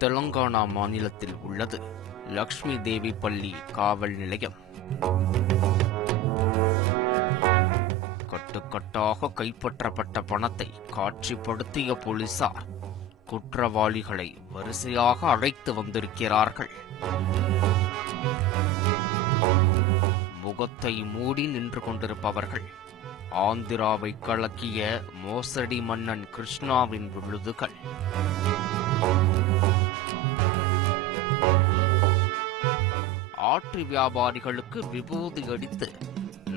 தெலங்கானா மாநிலத்தில் உள்ளது லக்ஷ்மி தேவி பள்ளி காவல் நிலையம். கட்டுக்கட்டாக கைப்பற்றப்பட்ட பணத்தை காட்சிப்படுத்திய போலீசார் குற்றவாளிகளை வரிசையாக அழைத்து வந்திருக்கிறார்கள். முகத்தை மூடி நின்று கொண்டிருப்பவர்கள் ஆந்திராவை கலக்கிய மோசடி மன்னன் கிருஷ்ணாவின் விழுதுகள். ஆட்டு வியாபாரிகளுக்கு விபூதி அடித்து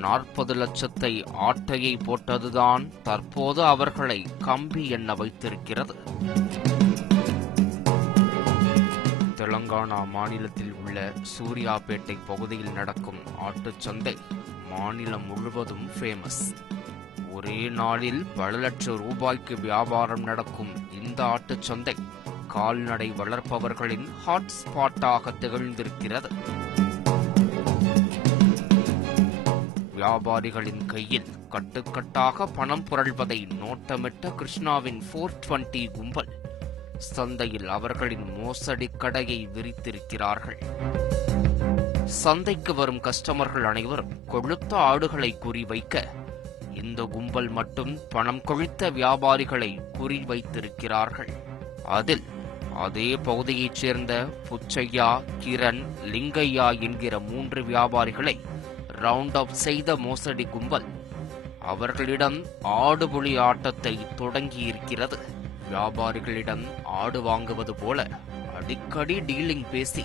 40 லட்சத்தை ஆட்டையை போட்டதுதான் தற்போது அவர்களை கம்பி எண்ண வைத்திருக்கிறது. தெலங்கானா மாநிலத்தில் உள்ள சூர்யாபேட்டை பகுதியில் நடக்கும் ஆட்டுச்சந்தை மாநிலம் முழுவதும் ஃபேமஸ். ஒரே நாளில் பல லட்சம் ரூபாய்க்கு வியாபாரம் நடக்கும் இந்த ஆட்டுச்சந்தை கால்நடை வளர்ப்பவர்களின் ஹாட்ஸ்பாட்டாக திகழ்ந்திருக்கிறது. வியாபாரிகளின் கையில் கட்டுக்கட்டாக பணம் புரள்வதை நோட்டமிட்ட கிருஷ்ணாவின் 420 கும்பல் சந்தையில் அவர்களின் மோசடி கடையை விரித்திருக்கிறார்கள். சந்தைக்கு வரும் கஸ்டமர்கள் அனைவரும் கொழுத்த ஆடுகளை குறிவைக்க இந்த கும்பல் மட்டும் பணம் கொழித்த வியாபாரிகளை குறிவைத்திருக்கிறார்கள். அதில் அதே பகுதியைச் சேர்ந்த புச்சையா, கிரண், லிங்கையா என்கிற 3 வியாபாரிகளை ரவுண்ட் அப் செய்த மோசடி கும்பல் அவர்களிடம் ஆடுபுலி ஆட்டத்தை தொடங்கியிருக்கிறது. வியாபாரிகளிடம் ஆடு வாங்குவது போல அடிக்கடி டீலிங் பேசி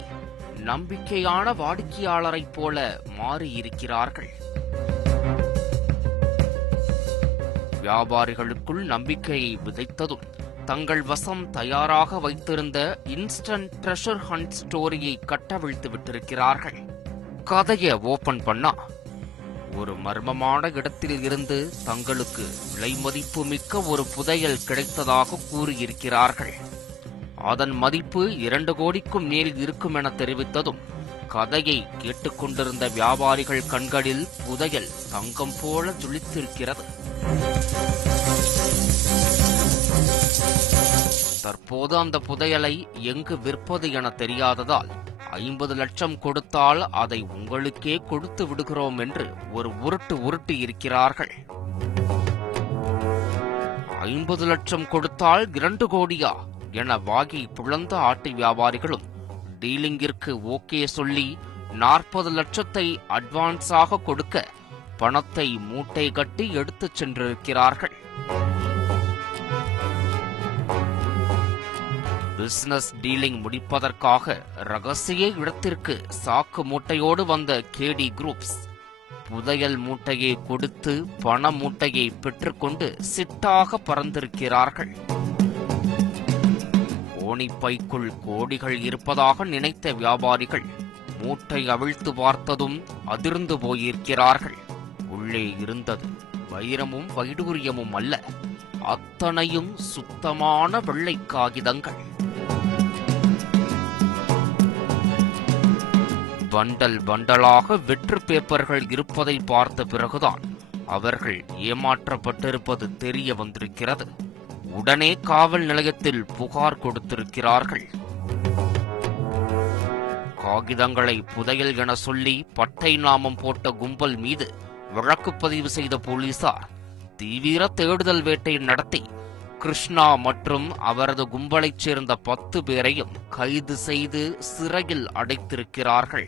நம்பிக்கையான வாடிக்கையாளரைப் போல மாறியிருக்கிறார்கள். வியாபாரிகளுக்குள் நம்பிக்கையை விதைத்ததும் தங்கள் வசம் தயாராக வைத்திருந்த இன்ஸ்டன்ட் ட்ரெஷர் ஹண்ட் ஸ்டோரியை கட்டவிழ்த்து விட்டிருக்கிறார்கள். கதையை ஓபன் பண்ணா ஒரு மர்மமான இடத்தில் இருந்து தங்களுக்கு விலை மதிப்பு மிக்க ஒரு புதையல் கிடைத்ததாக கூறியிருக்கிறார்கள். அதன் மதிப்பு 2 கோடிக்கும் மேல் இருக்கும் என தெரிவித்ததும் கதையை கேட்டுக்கொண்டிருந்த வியாபாரிகள் கண்களில் புதையல் தங்கம் போல ஜொலித்திருக்கிறது. தற்போது அந்த புதையலை எங்கு விற்பது என தெரியாததால் 50 லட்சம் கொடுத்தால் அதை உங்களுக்கே கொடுத்து விடுகிறோம் என்று ஒரு உருட்டு இருக்கிறார்கள். 50 லட்சம் கொடுத்தால் 2 கோடியா என வாகி புலந்த ஆட்டு வியாபாரிகளும் டீலிங்கிற்கு ஓகே சொல்லி 40 லட்சத்தை அட்வான்ஸாக கொடுக்க பணத்தை மூட்டை கட்டி எடுத்துச் சென்றிருக்கிறார்கள். பிசினஸ் டீலிங் முடிப்பதற்காக ரகசிய இடத்திற்கு சாக்கு மூட்டையோடு வந்த கேடி குரூப்ஸ் புதையல் மூட்டையை கொடுத்து பண மூட்டையை பெற்றுக்கொண்டு சிட்டாக பறந்திருக்கிறார்கள். கோணிப்பைக்குள் கோடிகள் இருப்பதாக நினைத்த வியாபாரிகள் மூட்டை அவிழ்த்து பார்த்ததும் அதிர்ந்து போயிருக்கிறார்கள். உள்ளே இருந்தது வைரமும் வைடூரியமும் அல்ல, அத்தனையும் சுத்தமான வெள்ளை காகிதங்கள். பண்டல் பண்டலாக வெற்று பேப்பர்கள் இருப்பதை பார்த்த பிறகுதான் அவர்கள் ஏமாற்றப்பட்டிருப்பது தெரிய வந்திருக்கிறது. உடனே காவல் நிலையத்தில் புகார் கொடுத்திருக்கிறார்கள். காகிதங்களை புதையல் என சொல்லி பட்டை நாமம் போட்ட கும்பல் மீது வழக்கு பதிவு செய்த போலீசார் தீவிர தேடுதல் வேட்டை நடத்தி கிருஷ்ணா மற்றும் அவரது கும்பலைச் சேர்ந்த 10 பேரையும் கைது செய்து சிறையில் அடைத்திருக்கிறார்கள்.